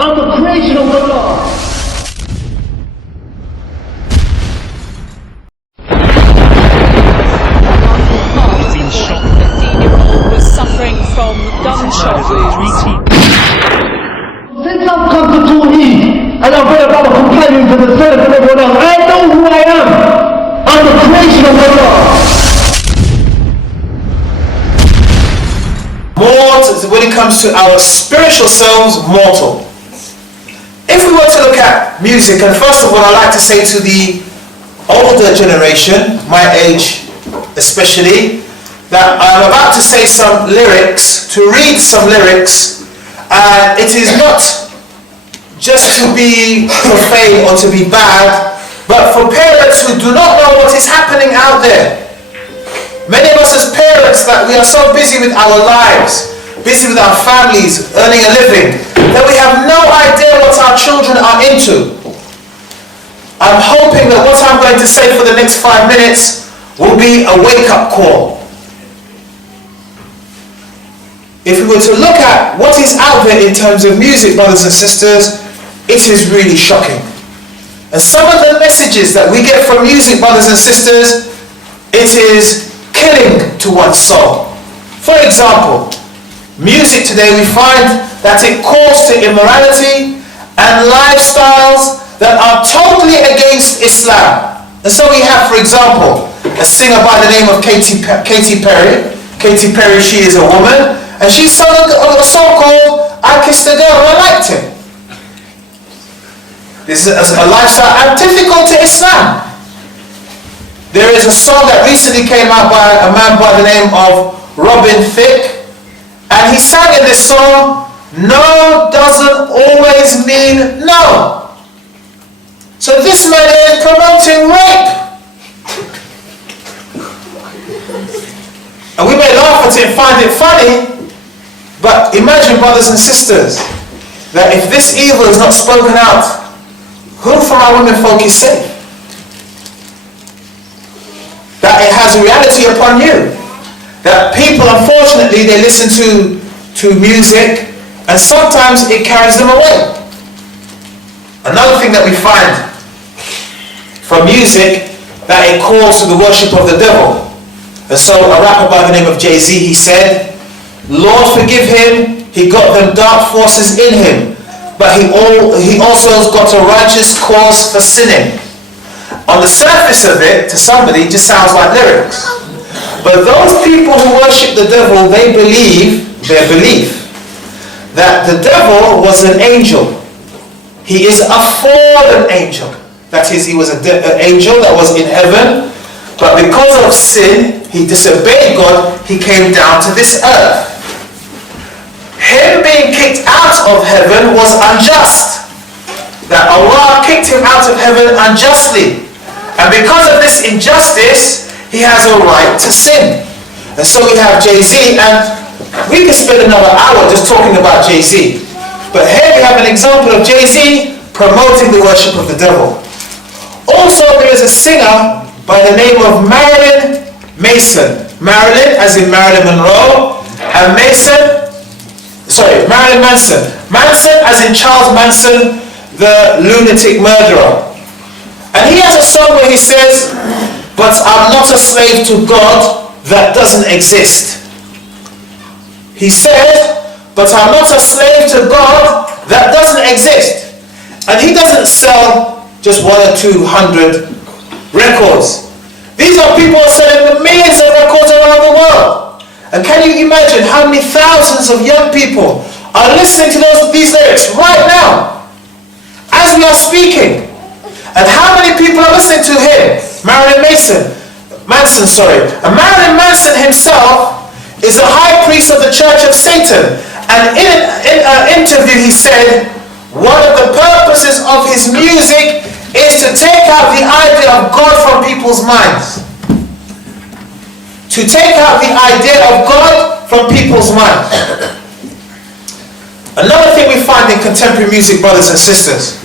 I'm the creation of the Lord. He's been shot. 15-year-old was suffering from gunshot wounds. Since I've come to do Eid, and I've read about the companions and the servants and everyone else, I know who I am. I'm the creation of the Lord. More when it comes to our spiritual selves, mortal. If we were to look at music, and first of all, I like to say to the older generation, my age especially, that I'm about to say some lyrics, to read some lyrics, and it is not just to be profane or to be bad, but for parents who do not know what is happening out there. Many of us as parents, that we are so busy with our lives, busy with our families, earning a living, that we have no idea what our children are into. I'm hoping that what I'm going to say for the next 5 minutes will be a wake-up call. If we were to look at what is out there in terms of music, brothers and sisters, it is really shocking. And some of the messages that we get from music, brothers and sisters, it is killing to one's soul. For example, music today, we find that it calls to immorality and lifestyles that are totally against Islam. And so we have, for example, a singer by the name of Katy Perry. Katy Perry, she is a woman, and she sung a song called I Kissed a Girl and I Liked It. This is a lifestyle antithetical to Islam. There is a song that recently came out by a man by the name of Robbery, and he sang in this song, no doesn't always mean no. So this man is promoting rape. And we may laugh at it and find it funny, but imagine, brothers and sisters, that if this evil is not spoken out, who from our women folk is safe? That it has reality upon you. That people, unfortunately, they listen to music, and sometimes it carries them away. Another thing that we find from music, that it calls to the worship of the devil. And so a rapper by the name of Jay-Z, he said, Lord forgive him, he got them dark forces in him, but he also has got a righteous cause for sinning. On the surface of it, to somebody, it just sounds like lyrics. But those people who worship the devil, they believe, their belief, that the devil was an angel. He is a fallen angel. That is, he was an angel that was in heaven, but because of sin, he disobeyed God, he came down to this earth. Him being kicked out of heaven was unjust. That Allah kicked him out of heaven unjustly. And because of this injustice, he has a right to sin. And so we have Jay-Z, and we can spend another hour just talking about Jay-Z. But here we have an example of Jay-Z promoting the worship of the devil. Also, there is a singer by the name of Marilyn Manson. Marilyn, as in Marilyn Monroe, and Marilyn Manson. Manson, as in Charles Manson, the lunatic murderer. And he has a song where he says, but I'm not a slave to God that doesn't exist. He said, but I'm not a slave to God that doesn't exist. And he doesn't sell just 1 or 200 records. These are people selling millions of records around the world. And can you imagine how many thousands of young people are listening to these lyrics right now, as we are speaking? And how many people are listening to him? Marilyn Manson. And Marilyn Manson himself is the high priest of the Church of Satan. And in an interview he said, one of the purposes of his music is to take out the idea of God from people's minds. To take out the idea of God from people's minds. Another thing we find in contemporary music, brothers and sisters,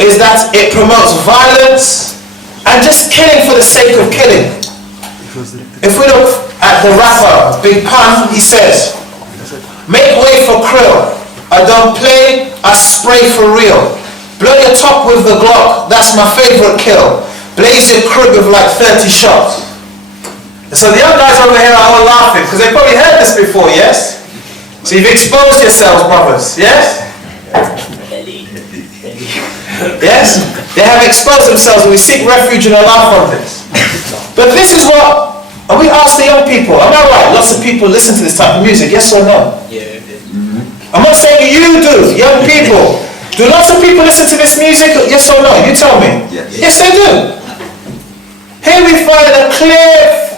is that it promotes violence and just killing for the sake of killing. If we look at the rapper Big Pun, he says, make way for Krill. I don't play, I spray for real. Blow your top with the Glock, that's my favourite kill. Blaze your crib with like 30 shots. And so the young guys over here are all laughing because they've probably heard this before, yes? So you've exposed yourselves, brothers, yes? Yes? They have exposed themselves and we seek refuge and a laugh on this. But this is what, and we ask the young people, am I right? Lots of people listen to this type of music, yes or no? Yeah. I'm not saying you do, young people. Do lots of people listen to this music, yes or no? You tell me. Yes, they do. Here we find a clear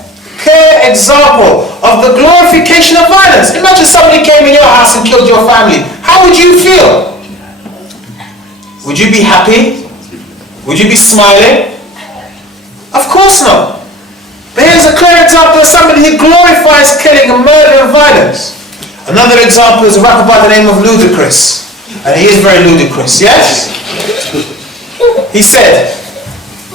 example of the glorification of violence. Imagine somebody came in your house and killed your family. How would you feel? Would you be happy? Would you be smiling? Of course not. But here's a clear example of somebody who glorifies killing and murder and violence. Another example is a rapper by the name of Ludacris. And he is very ludicrous, yes? He said,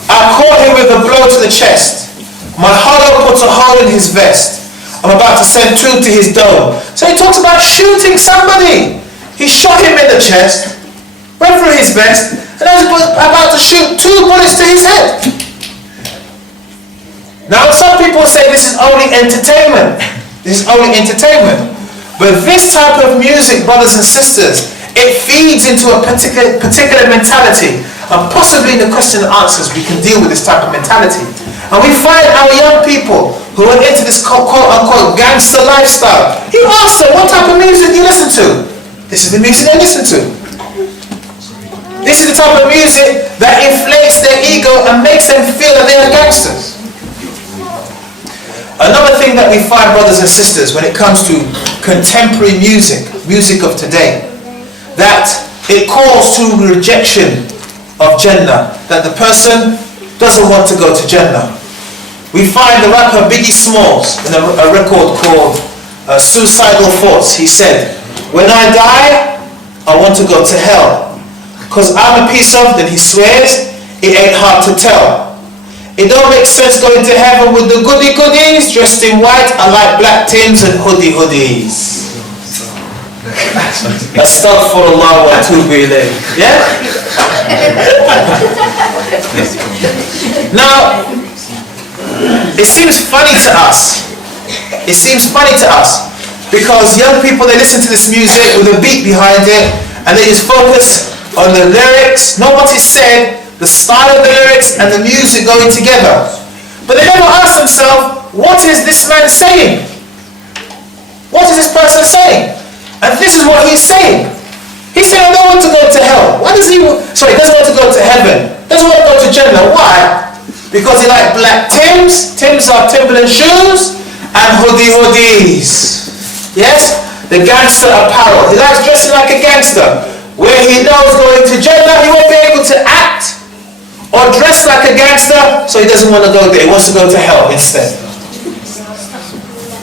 I caught him with a blow to the chest. My hollow puts a hole in his vest. I'm about to send two to his dome. So he talks about shooting somebody. He shot him in the chest, went through his vest, and I was about to shoot 2 bullets to his head. Now some people say this is only entertainment. This is only entertainment. But this type of music, brothers and sisters, it feeds into a particular mentality. And possibly in the question and answers we can deal with this type of mentality. And we find our young people who are into this quote-unquote gangster lifestyle. You ask them, what type of music do you listen to? This is the music they listen to. This is the type of music that inflates their ego and makes them feel that they are gangsters. Another thing that we find, brothers and sisters, when it comes to contemporary music, music of today, that it calls to rejection of Jannah, that the person doesn't want to go to Jannah. We find the rapper Biggie Smalls in a record called Suicidal Thoughts. He said, when I die, I want to go to hell. Cause I'm a piece of, then he swears, it ain't hard to tell. It don't make sense going to heaven with the goody goodies, dressed in white, I like black Tims and hoodies. Astaghfirullah wa atubu ilayh. Yeah? Now, it seems funny to us. It seems funny to us because young people, they listen to this music with a beat behind it and they just focus on the lyrics, not what is said, the style of the lyrics and the music going together. But they never ask themselves, what is this man saying? What is this person saying? And this is what he's saying. He's saying, I don't want to go to hell. Why does he, sorry, he doesn't want to go to heaven. Doesn't want to go to Jannah. Why? Because he likes black Tims. Tims are Timberland shoes and hoodies. Yes? The gangster apparel. He likes dressing like a gangster. Where he knows going to Jannah, he won't be able to act or dress like a gangster, so he doesn't want to go there. He wants to go to hell instead.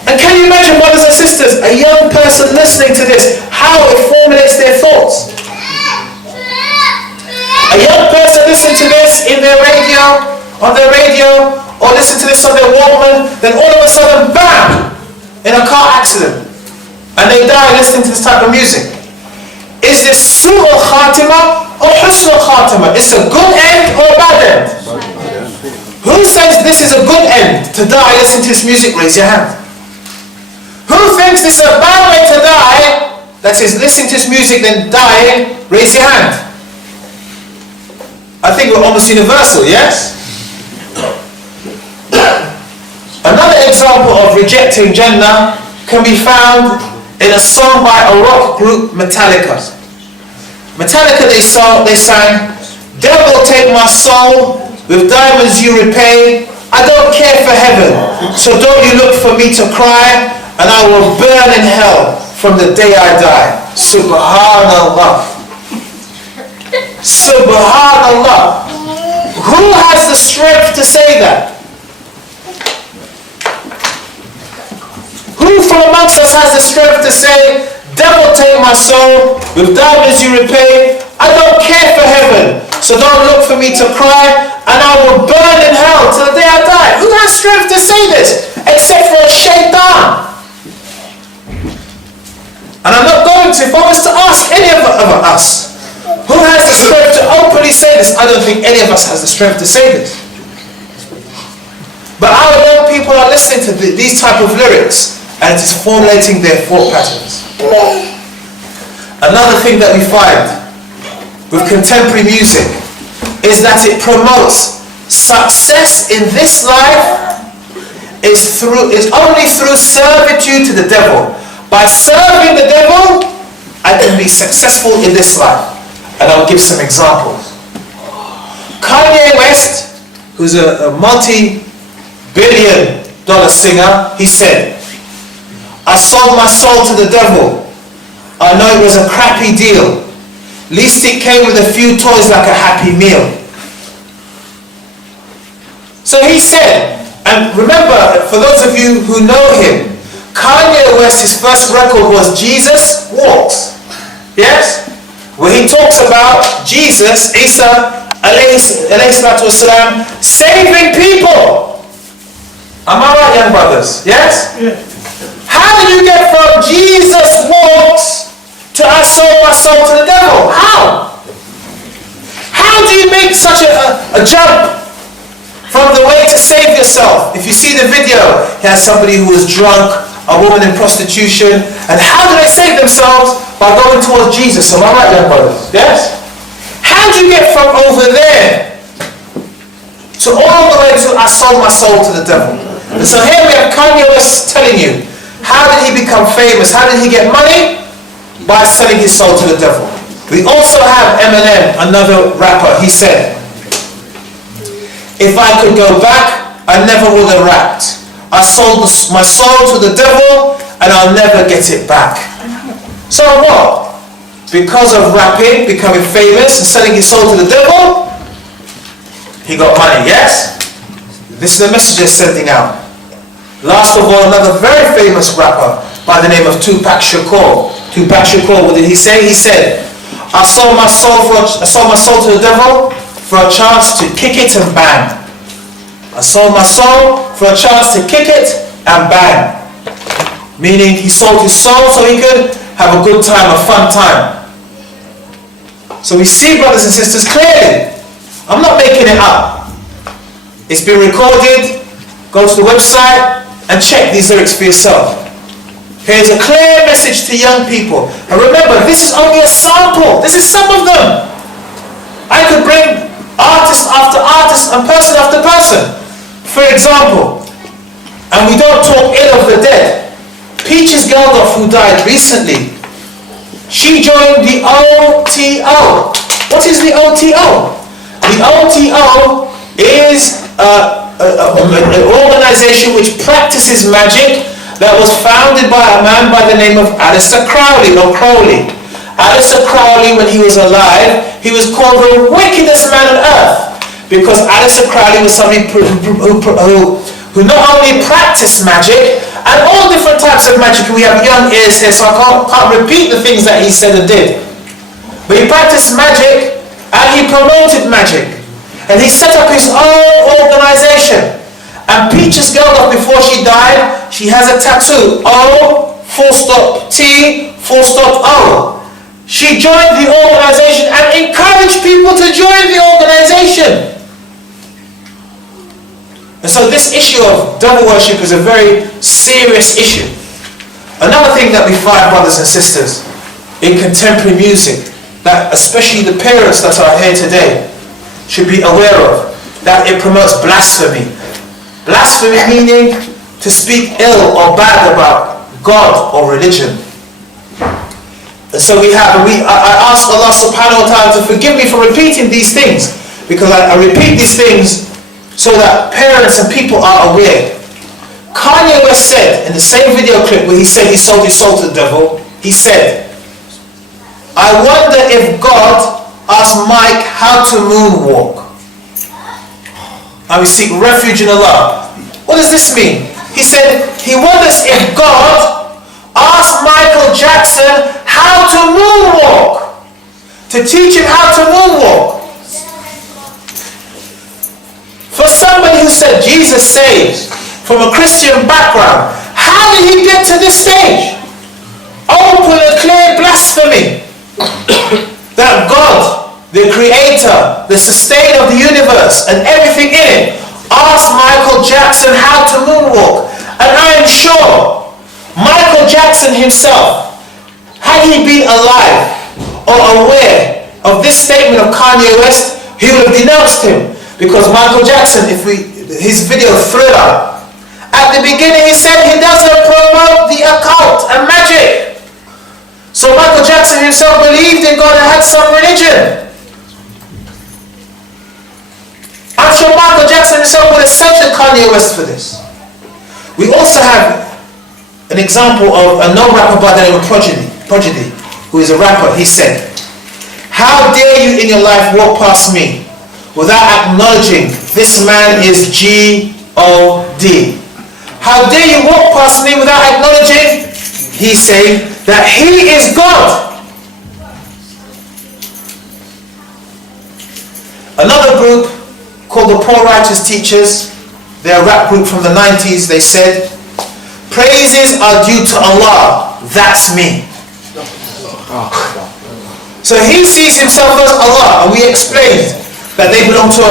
And can you imagine, brothers and sisters, a young person listening to this, how it formulates their thoughts? A young person listening to this in their radio, on their radio, or listen to this on their Walkman, then all of a sudden, bam, in a car accident, and they die listening to this type of music. Is this su'ul khatima or husnul khatima? It's a good end or a bad end? Who says this is a good end to die listening to this music? Raise your hand. Who thinks this is a bad way to die? That is listening to this music then dying. Raise your hand. I think we're almost universal, yes? Another example of rejecting Jannah can be found in a song by a rock group, Metallica. Metallica, they sang, devil take my soul, with diamonds you repay, I don't care for heaven, so don't you look for me to cry, and I will burn in hell from the day I die. Subhanallah. Subhanallah. Who has the strength to say that? Who from amongst us has the strength to say, devil take my soul, with diamonds you repay, I don't care for heaven, so don't look for me to cry, and I will burn in hell till the day I die. Who has strength to say this? Except for a shaitan. And I'm not going honest, if I was to ask any of us, who has the strength to openly say this? I don't think any of us has the strength to say this. But our young people are listening to these type of lyrics, and it is formulating their thought patterns. Another thing that we find with contemporary music is that it promotes success in this life is only through servitude to the devil. By serving the devil, I can be successful in this life. And I'll give some examples. Kanye West, who's a multi-billion-dollar singer, he said, I sold my soul to the devil. I know it was a crappy deal. Least it came with a few toys like a happy meal. So he said, and remember, for those of you who know him, Kanye West, his first record was Jesus Walks. Yes? Where he talks about Jesus, Isa, alayhi salatu wasalam, saving people. Am I right, young brothers? Yes? Yeah. How do you get from Jesus Walks to I sold my soul to the devil? How? How do you make such a jump from the way to save yourself? If you see the video, he has somebody who was drunk, a woman in prostitution, and how do they save themselves? By going towards Jesus. Am I right, young brothers? Yes? How do you get from over there to all the way to I sold my soul to the devil? And so here we have Kanye West telling you, how did he become famous? How did he get money? By selling his soul to the devil. We also have Eminem, another rapper. He said, if I could go back, I never would have rapped. I sold my soul to the devil and I'll never get it back. So what? Because of rapping, becoming famous and selling his soul to the devil, he got money, yes? This is the message they're sending out. Last of all, another very famous rapper by the name of Tupac Shakur. Tupac Shakur, what did he say? He said, I sold my soul to the devil for a chance to kick it and bang. I sold my soul for a chance to kick it and bang. Meaning he sold his soul so he could have a good time, a fun time. So we see, brothers and sisters, clearly. I'm not making it up. It's been recorded. Go to the website and check these lyrics for yourself. Here's a clear message to young people. And remember, this is only a sample. This is some of them. I could bring artist after artist and person after person. For example, and we don't talk ill of the dead, Peaches Geldof, who died recently, she joined the OTO. What is the OTO? The OTO is an organization which practices magic that was founded by a man by the name of Aleister Crowley. Aleister Crowley, when he was alive, he was called the wickedest man on earth because Aleister Crowley was somebody who not only practiced magic and all different types of magic. We have young ears here, so I can't repeat the things that he said and did. But he practiced magic and he promoted magic. And he set up his own organization. And Peaches Geldof, before she died, she has a tattoo. O, full stop, T, full stop, O. She joined the organization and encouraged people to join the organization. And so this issue of devil worship is a very serious issue. Another thing that we find, brothers and sisters, in contemporary music, that especially the parents that are here today should be aware of, that it promotes blasphemy. Blasphemy meaning to speak ill or bad about God or religion. And so I ask Allah subhanahu wa ta'ala to forgive me for repeating these things, because I repeat these things so that parents and people are aware. Kanye West said in the same video clip where he said he sold his soul to the devil, he said, I wonder if God asked Mike how to moonwalk. And we seek refuge in Allah. What does this mean? He said he wonders if God asked Michael Jackson how to moonwalk, to teach him how to moonwalk. For somebody who said Jesus saves from a Christian background, how did he get to this stage? Open and clear blasphemy. blasphemy that God, the creator, the sustainer of the universe and everything in it, asked Michael Jackson how to moonwalk. And I am sure Michael Jackson himself, had he been alive or aware of this statement of Kanye West, he would have denounced him. Because Michael Jackson, his video Thriller, at the beginning he said he doesn't promote the occult and magic. So Michael Jackson himself believed in God and had some religion. I'm sure Michael Jackson himself would have censured Kanye West for this. We also have an example of a known rapper by the name of Prodigy, who is a rapper. He said, "How dare you in your life walk past me without acknowledging this man is G-O-D. How dare you walk past me without acknowledging," he's saying, "that he is God." Another group called the Poor Righteous Teachers, they're a rap group from the 90s, they said, "Praises are due to Allah, that's me." So he sees himself as Allah, and we explained that they belong to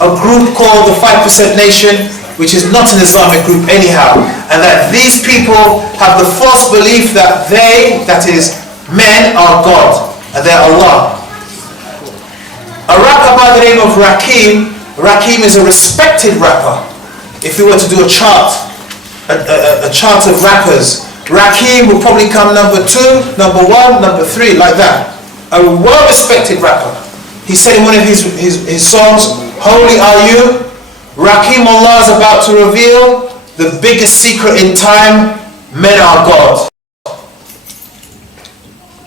a group called the 5% Nation, which is not an Islamic group anyhow, and that these people have the false belief that they, that is, men, are God, and they're Allah. A rapper by the name of Rakim is a respected rapper. If we were to do a chart of rappers, Rakim will probably come number 2, number 1, number 3, like that. A well-respected rapper. He said in one of his songs, "Holy are you, Rakim, Allah is about to reveal the biggest secret in time, men are God."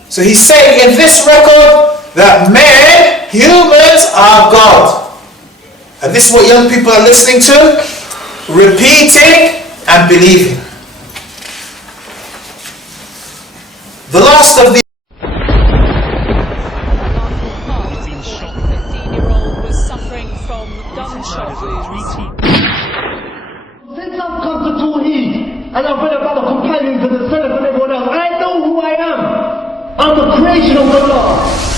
So he's saying in this record that men, humans, are God. And this is what young people are listening to, repeating and believing. The last of the Since I've come to Tawheed and I've read about the companions and the Salaf and everyone else, I know who I am. I'm the creation of Allah.